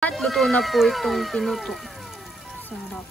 At luto na po itong tinuto. Sarap.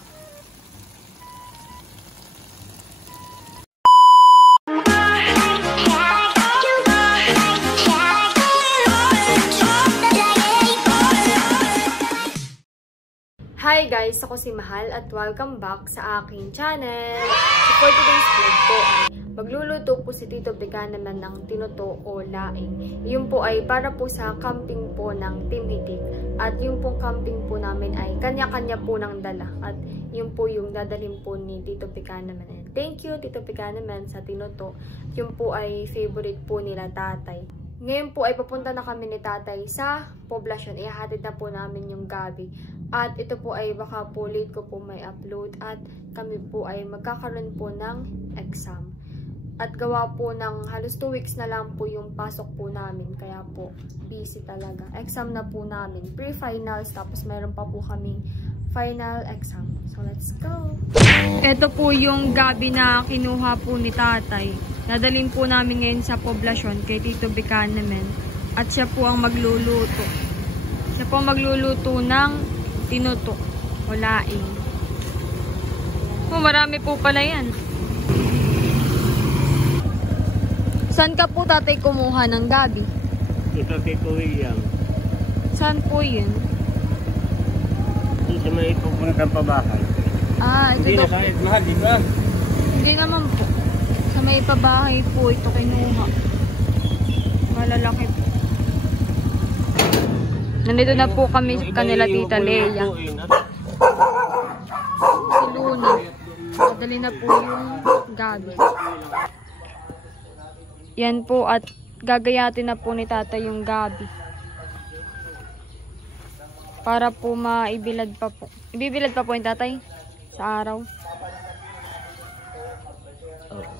Hi guys! Ako si Mahal at welcome back sa aking channel. So for today's vlog po ay magluluto po si Tito Beca naman ng tinuto o laing. Yun po ay para po sa camping po ng Team Hitik. At yung pong camping po namin ay kanya-kanya po ng dala. At yun po yung dadalhin po ni Tito Beca naman. Thank you Tito Beca naman sa tinuto. Yun po ay favorite po nila tatay. Ngayon po ay papunta na kami ni tatay sa poblasyon. Ihahatid na po namin yung gabi. At ito po ay baka po late ko po may upload. At kami po ay magkakaroon po ng exam. At gawa po ng halos 2 weeks na lang po yung pasok po namin. Kaya po busy talaga. Exam na po namin. Pre-finals. Tapos meron pa po kaming final exam. So let's go! Ito po yung gabi na kinuha po ni tatay. Nadalhin po namin ngayon sa poblasyon kay Tito Beca naman. At siya po ang magluluto. Siya po ang magluluto ng tinuto o laing. Oh, marami po pala yan. Saan ka po tatay kumuha ng gabi? Ito kay Kuya. Saan po yun? Hindi siya may pupuntang pabahay. Ah, ito hindi daw. na kahit mahal, di ba? Hindi naman po. Sa may pabahay po ito kinuha. Malalaki po. Nandito na po kami kanila Tita Leia. Si Luna. Madali na po yung gabi. Yan po at gagayatin na po ni tatay yung gabi. Para po maibilad pa po. Ibibilad pa po yung tatay sa araw.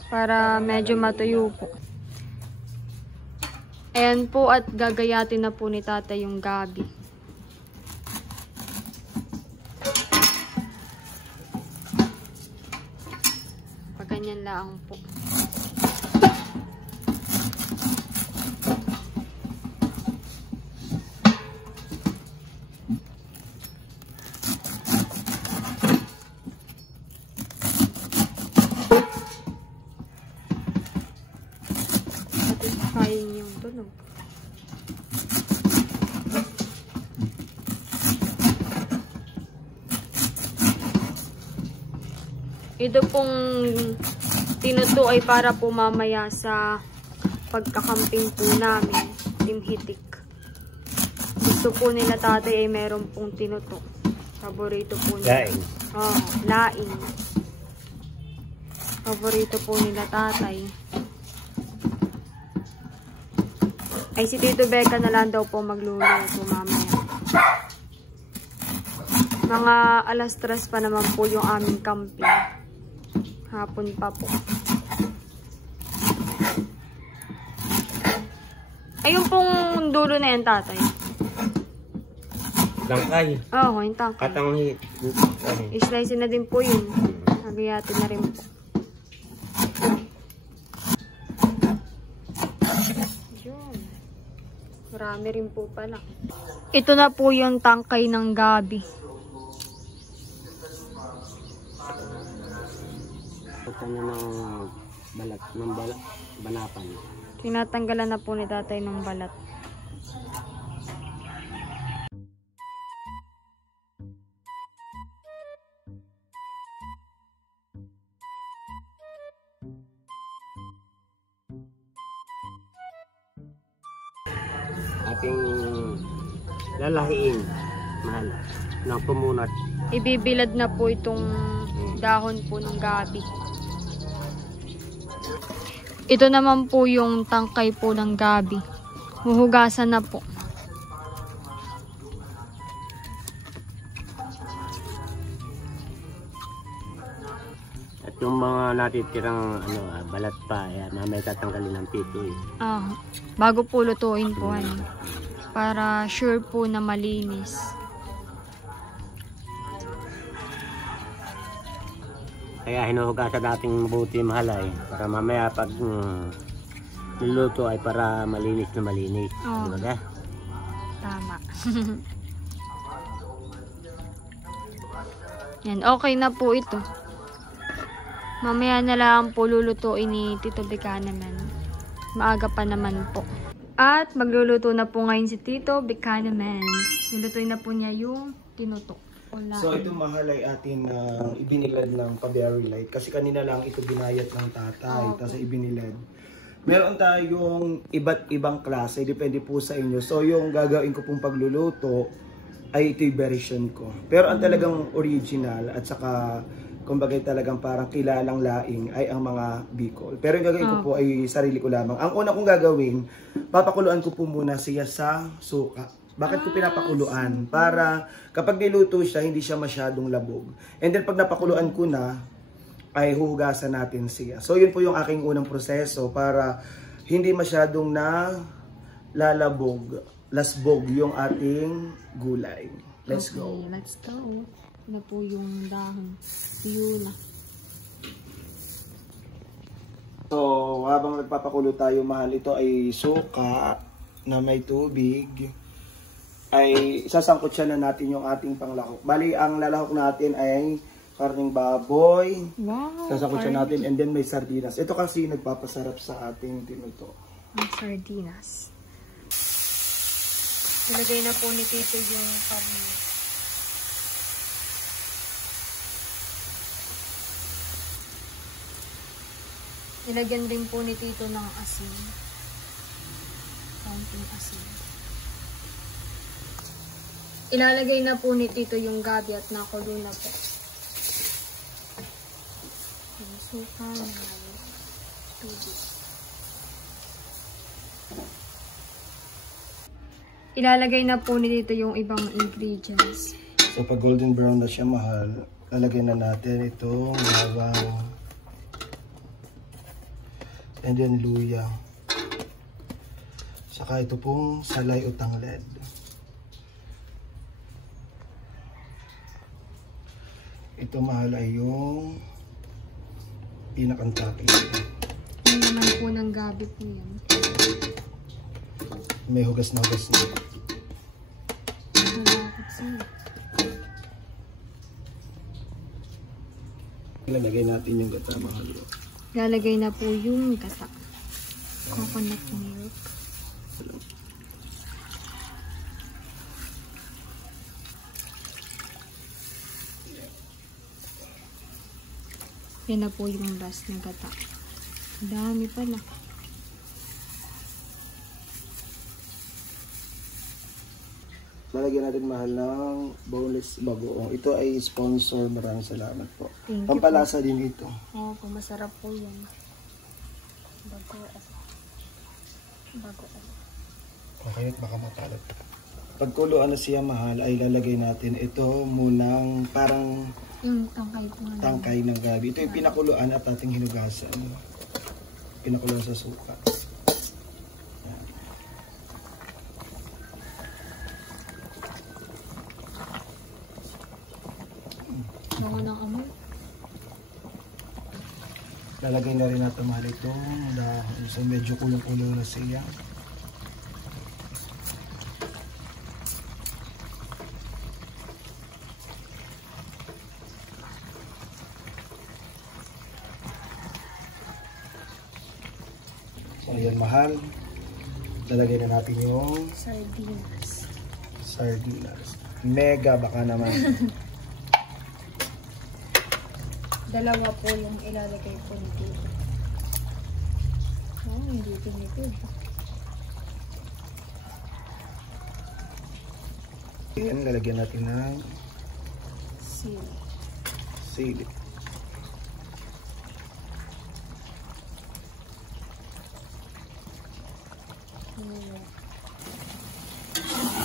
Para medyo matuyo po. Ayan po at gagayatin na po ni tatay yung gabi. Paganyan lang po. Satisfying yung tunog. Ito pong tinuto ay para po mamaya sa pagkakamping po namin, Team Hitik. Gusto po nila tatay ay meron pong tinuto. Paborito po nila. Laing. Oh, laing. Paborito po nila tatay. Ay si Tito Beca na lang daw po magluluto mamaya. Mga alas 3 pa naman po yung aming camping. Hapon pa po. Ayun pong dulo na yan tatay. Langkay. Oo, yung tangkay. Katanghi. I-slice na din po yun. Nagayatin na rin po. Yun. Marami rin po pala. Ito na po yung tangkay ng gabi. Kanya ng balat, banapan. Tinatanggalan na po ni tatay ng balat. Ating lalahiin, mahal, ng pumunat. Ibibilad na po itong dahon po ng gabi. Ito naman po yung tangkay po ng gabi. Huhugasan na po. At yung mga natitirang balat pa, mamaya tatanggalin ng pito eh. Ah, bago po lutuin po ano. Para sure po na malinis. Kaya hinuhugasan natin mabuti mahalay para mamaya pag niluto ay para malinis na malinis. Oh. Diba? Tama. Yan, okay na po ito. Mamaya na lang po lulutuin ni Tito Bika naman. Maaga pa naman po. At magluluto na po ngayon si Tito Bika naman. Nilutuin na po niya yung tinuto. So ito mahal ay atin ibinilad ng pa-berry light. Kasi kanina lang ito binayat ng tatay. Tapos ibinilad. Meron tayong iba't ibang klase. Depende po sa inyo. So yung gagawin ko pong pagluluto ay ito yung version ko. Pero ang talagang original at saka kumbaga talagang parang kilalang laing ay ang mga Bicol. Pero yung gagawin ko po ay sarili ko lamang. Ang una kong gagawin, papakuluan ko po muna siya sa suka. Bakit ko pinapakuluan? Para kapag niluto siya, hindi siya masyadong labog. And then pag napakuluan ko na, ay huhugasan natin siya. So yun po yung aking unang proseso para hindi masyadong na lasbog yung ating gulay. Let's go. Let's go. Na po yung dahon. Yula. So, habang nagpapakulo tayo, mahal, ito ay suka na may tubig. Ay sasangkot siya na natin yung ating panglahok. Bali, ang lalahok natin ay karning baboy. Wow. Sasangkot siya natin and then may sardinas. Ito kasi nagpapasarap sa ating tinuto. Ang sardinas. Ilagay na po ni Tito yung karne. Ilagyan din po ni Tito ng asin. Kaunting asin. Ilalagay na po ni Tito yung gabi at nakulo na po. Suka na tubig. Ilalagay na po ni Tito yung ibang ingredients. So pag golden brown na siya, mahal, lalagay na natin itong bawang. And then luya. Saka ito pong salay o tanglad. Ito mahal ay yung pinakantaki. Yung naman po ng gabi po yan. May hugas na hugas na. Ilalagay natin yung gata mahal. Lalagay na po yung gata. Coconut milk. Yan na po yung last na gata. Dami pala. Lalagyan natin mahal ng boneless bagoong. Ito ay sponsor. Maraming salamat po. Thank you Pampalasa din ito. Oo, masarap po yan. Bagoong. Okay, baka matalot. Pag kuluan na siya mahal, ay lalagay natin ito munang parang yung tangkay po. Tangkay ng gabi. Ito yung pinakuluan at ating hinugasan. Pinakuluan sa suka. Bango ng amoy. Lalagay na rin natin mahal itong dahon. So medyo kulong-kulong na siya. So ayan mahal. Lalagay na natin yung sardinas. Mega baka naman. Dalawa po yung ilalagay po ni Tito. Oh, hindi tinipid. Ayan, lalagyan natin ng sili.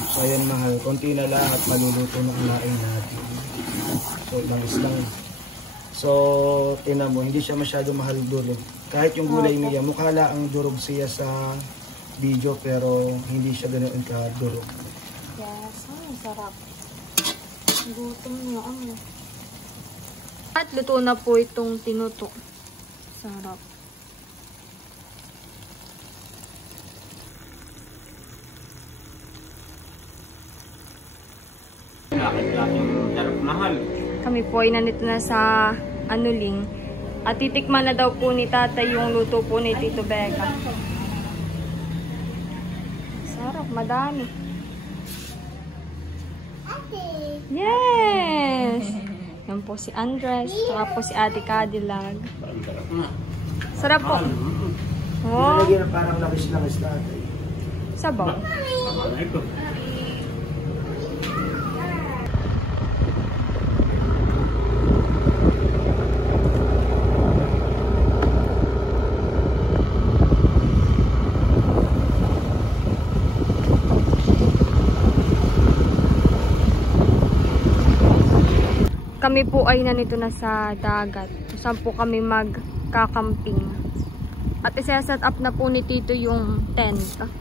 So ayan mahal, konti na lang at maluluto na ang laing natin. So langis lang. So tinan mo, hindi siya masyado mahal durog. Kahit yung gulay niya, mukha lang ang durog siya sa video pero hindi siya ganoon ka durog. Yes, ang sarap. Gutom na ako. At luto na po itong tinuto. Sarap. Sarap mahal. Kami po ay nandito na sa Anuling. At titikman na daw po ni tatay yung luto po ni Tito Becca. Sarap, madami. Yes! Yan po si Andres, saka po si Ate Cadillac. Sarap po. Oh. Nalagyan na parang langis-langis natin. Sabaw. Kami po ay nandito na sa dagat. Saan po kami magkakamping. At isa-set up na po ni Tito yung tent. Isa-set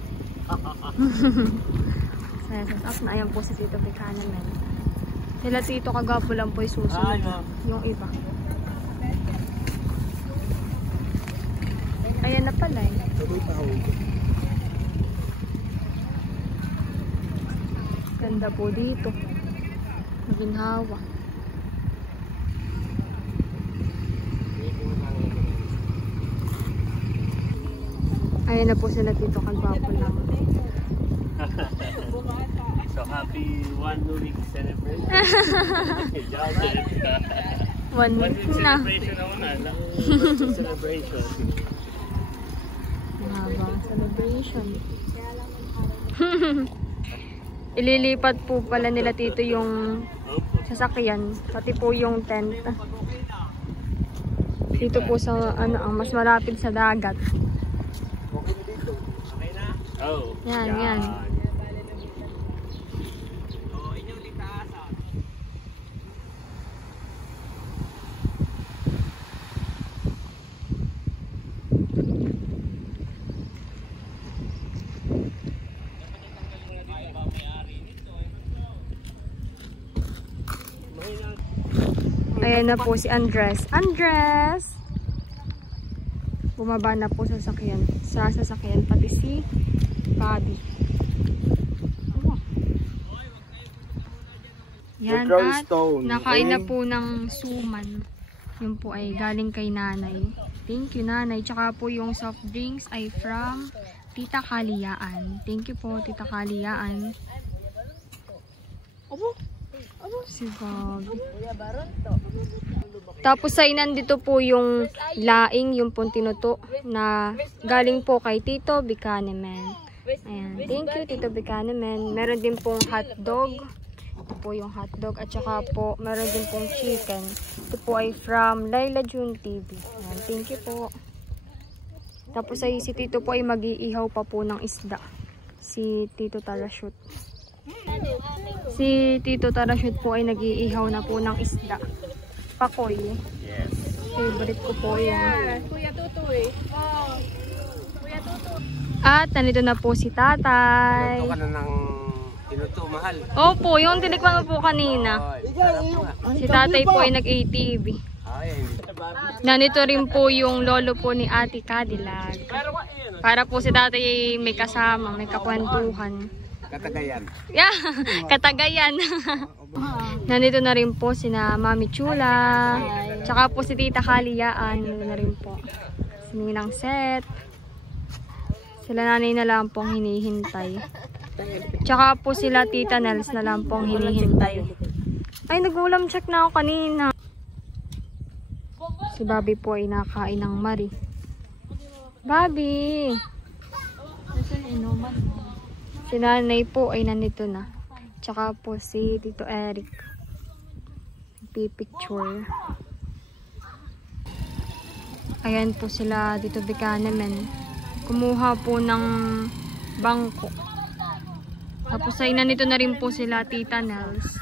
up na. Ayan po si Tito Becca naman. Sila Tito kagapo lang po ay susunod. Yung iba. Ayan na pala eh. Ganda po dito. Maginhawa. Ayan na po sila Tito kagapo lang. So happy 1 week celebration. One week na. Celebration naman na. Celebration. Habang celebration. Ililipat po pala nila Tito yung sasakyan, pati po yung tent. Dito po sa ang mas malapit sa dagat. Oh. Yan. Ayan na po si Andres. Andres! Bumaba na po sa sasakyan pati si Bobby. Oh. Yan at nakain na po ng suman. Yun po ay galing kay nanay. Thank you nanay. Tsaka po yung soft drinks ay from Tita Kaliyaan. Thank you po Tita Kaliyaan. Si Bobby. Tapos ay nandito po yung laing, yung pong tinuto na galing po kay Tito Bicanemen. Ayan. Thank you Tito Bicanemen. Meron din pong hotdog. Ito po yung hotdog. At saka po meron din pong chicken. Ito po ay from Laila June TV. Ayan. Thank you po. Tapos ay si Tito po ay mag-iihaw pa po ng isda. Si Tito Tarashoot. Si Tito Tarashoot po ay nag-iihaw na po ng isda. Pakoy. Yes. Favorite ko po yan. Kuya Tutoy. Oh. Kuya Tutoy. At nandito na po si tatay. Ito ka na ng tinuto, mahal. Opo, yung tinikman mo po kanina. Si tatay po ay nag-ATV. Nandito rin po yung lolo po ni Ate Cadillac. Para po si tatay ay may kasama, may kakwentuhan. Katagayan. Yeah, Katagayan. Nandito na rin po sina Mami Chula. Tsaka po si Tita Kaliyaan. Nandito na rin po. Si Ninang Set. Sila nanay na lang pong hinihintay. Tsaka po sila Tita Nels na lang pong hinihintay. Ay, nag-ulam check na ako kanina. Si Bobby po ay nakain ng Mari. Bobby! Si nanay po ay nandito na. Tsaka po si Tito Eric. Pipicture. Ayan po sila Tito Bicanemen. Kumuha po ng bangko. Tapos ay nandito na rin po sila Tita Nels.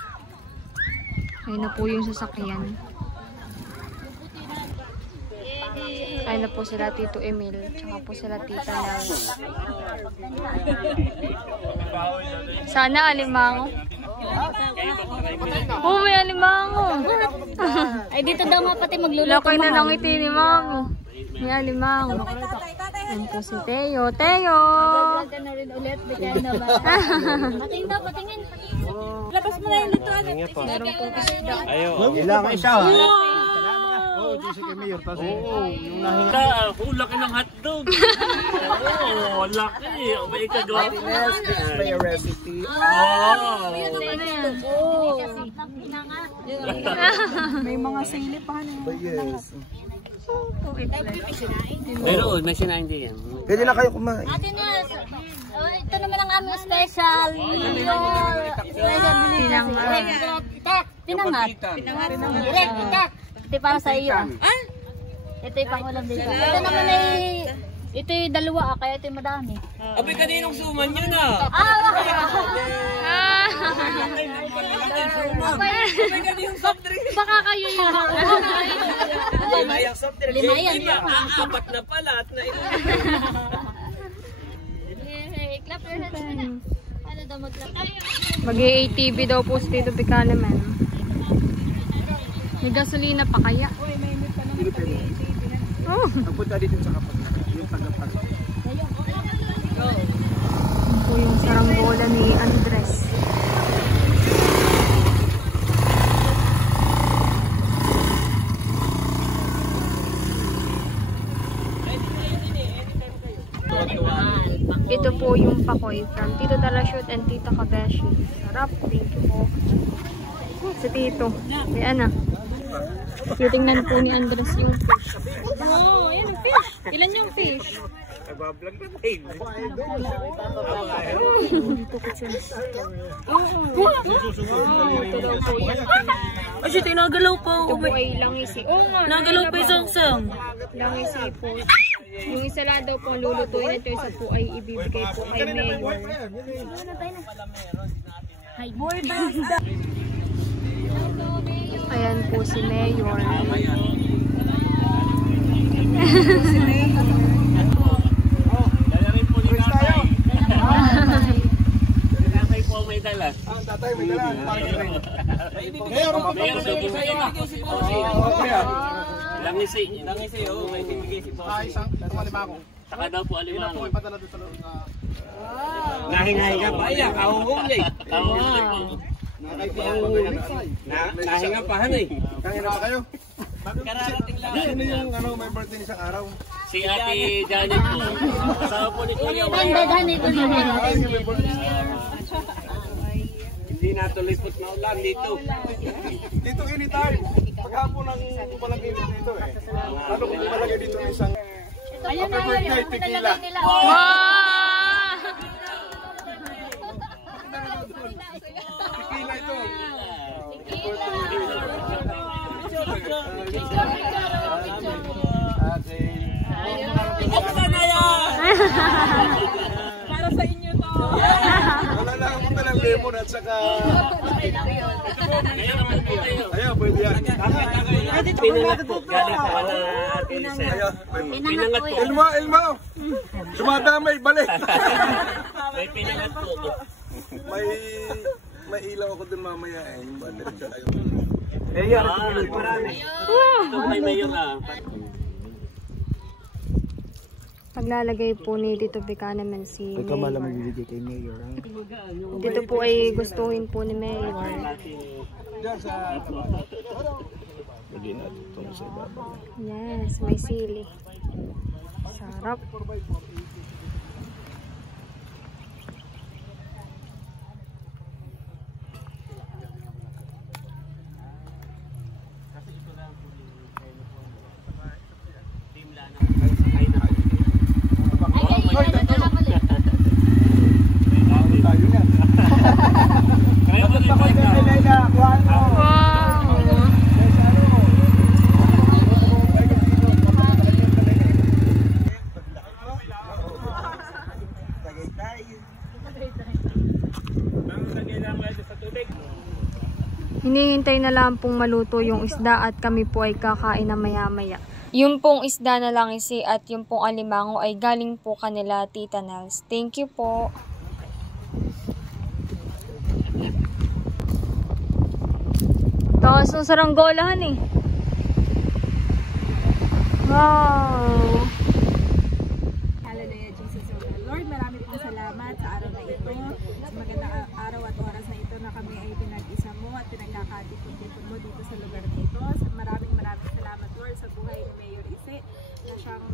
Ayun na po yung sasakyan. Ayun na po sila Tito Emil. Tsaka po sila Tita Nels. Sana alimango. Oh, may alimango. Ay, dito daw nga pati magluluto. Lakay na lang iti ni Mamo. May alimango. Ayun po si Teo. Teo! Ka na rin ulit. Bigyan naman. Patingin daw, patingin. Labas mo na yung lutuan. Meron pong isda. Kailangan isa. Oh, di si Mayor kasi. Yung nahinga. Laki ng hotdog. Oo, laki. May ikagawa. Display a recipe. May mga sili pa na. Yes. Pero may sinain din yan. Pwede na kayo kumain. Ate Nes, ito naman ang aming special. Pinangat. Ito para sa iyo. Ito yung pangulam dito. Ito naman ay, ito yung dalawa kaya ito yung madami. Abi, kaninong suman yun ah? Baka kayo yung lima yan. Apat na pala at na ito. Clap your hands na. Ano daw mag-clap tayo? Mag-ATV daw po si Tito Pica naman. May gasolina pa kaya? Oh. Napunta dito sa kapag yung tagapag. Ito po yung saranggola ni Andres. Ito po yung pakoy from Tito Talashoot and Tito Kabeshi. Sarap. Thank you po. Si Tito. Ayan na. Titingnan po ni Andres yung fish. Oh, ayan ang fish. Ilan yung fish? Nagbablog na tayo. Dito ko siya. Ito daw po yan. Ay, siya, tinagalaw po. Ito po ay langisi. Oo nga. Nagalaw po yung sangsang. Langisi po. Yung isa lang daw po ang lulutuin. Ito isa po ay ibibigay po kay Mayor. Ayan po si Mayor. Dalarin po ni tatay. Tatay po may dala. Tatay, may dala. Meron sa'yo. Langisi, oh. May bibigay si Bossy. Saka daw po alimango. Nahinga pa. Ay, kahuhuli. Kahuhuli po. Nahinga pa, hanay. Kaya na kayo? Kararating lang. Sino yung may birthday ni isang araw? Si Ate Janet po. Kasama po ni Kuya Wayne. Hindi natuloy-pot na ulan dito. Dito anytime. Paghapon ng walang init dito eh. Ano kung palagay dito ng isang Ayun na, birthday ayun. tequila. Wow! Tequila ito. Para sa inyo to. Wala lang ako ng lemon at saka... Ayaw, pwede yan. Pinangat po. Galing pa na Ate Sel. Pinangat po. Elmo! Dumadamay, balik! May pinangat po. May ilaw ako dun mamaya eh. Marami. Ito may mayor ah. Paglalagay po ni Tito Pica naman si Mayor. magbibigay kay Mayor. Dito po ay gustuhin po ni Mayor. Yes, may sili. Sarap. Hinihintay na lang pong maluto yung isda at kami po ay kakain na maya-maya. Yung pong isda na langisi at yung pong alimango ay galing po kanila Tita Nels. Thank you po. Takas ng saranggolahan eh. Wow! Hallelujah, Jesus. Lord, marami pong salamat sa araw na ito. Sa magandang araw at oras na ito na kami ay at pinagkakatipon-tipon mo dito sa lugar nito. Maraming salamat Lord sa buhay ni Mayor Ise na siyang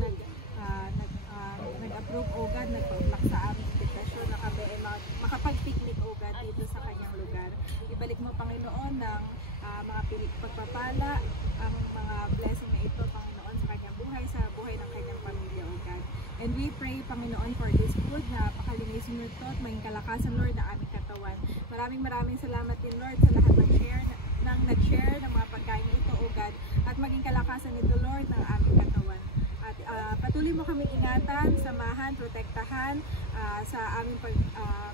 nag-approve o God, nagpa-block sa aming invitation na kami ay makapag-picnic o God dito sa kanyang lugar. Ibalik mo Panginoon ng mga pagpapala, ang mga blessing na ito Panginoon sa kanyang buhay, sa buhay ng kanyang pamilya o God. And we pray Panginoon for this food na pakalinisin mo ito at maging kalakasan Lord na aming katawan. Maraming salamat din Lord sa lahat ng nag-share ng mga pagkain nito o God at maging kalakasan nito Lord ng aming katawan. At patuloy mo kami ingatan, samahan, protektahan sa aming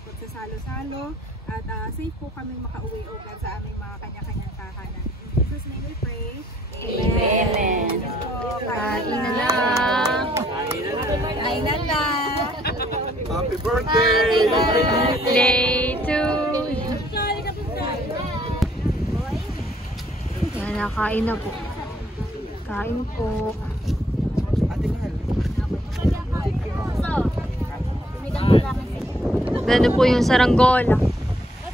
pagsasalo-salo at safe po kami makauwi o God sa aming mga kanya-kanyang tahanan. In Jesus' name we pray. Amen. Kain na lang. Kain na lang. Happy birthday! Day to you. Yan, nakain na po. Kain po. Gano po yung saranggola.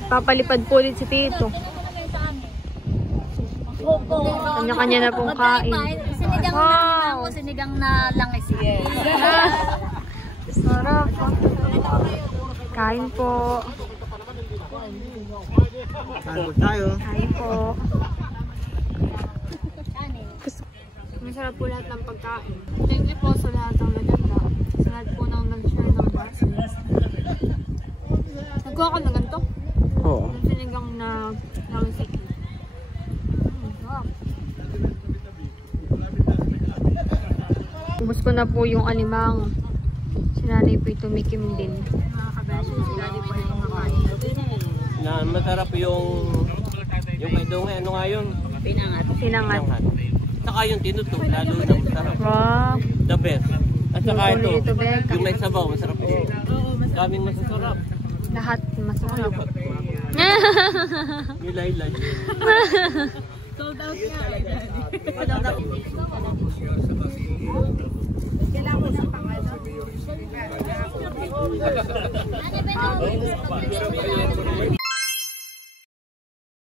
Papalipad po ulit si Tito. Kanya-kanya na pong kain. Sinigang na ako, sinigang na langis. Sarap. Kain po. Kain po. Masarap po lahat ng pagkain. Thank you po sa lahat ng naganda. Sa lahat po ng nag-share ng blessings. Nagkuha ka na ganito? Oo. Sinigang na langis. Ubus ko na po yung alimang. Si nanay po tumikim din. Mga kabeshi, si Daddy po ay kumakain. Na masarap yung kay Dongay, ano nga yun? Pinangat. Sinangat. Saka yung tinuto, lalo na masarap. Wow. The best. At saka Yung ito, ulit Becca. yung may sabaw, masarap din. Daming masasarap. Lahat masarap. Yung laylay. Sold out nga eh, Daddy. Kailangan ko ng pangano.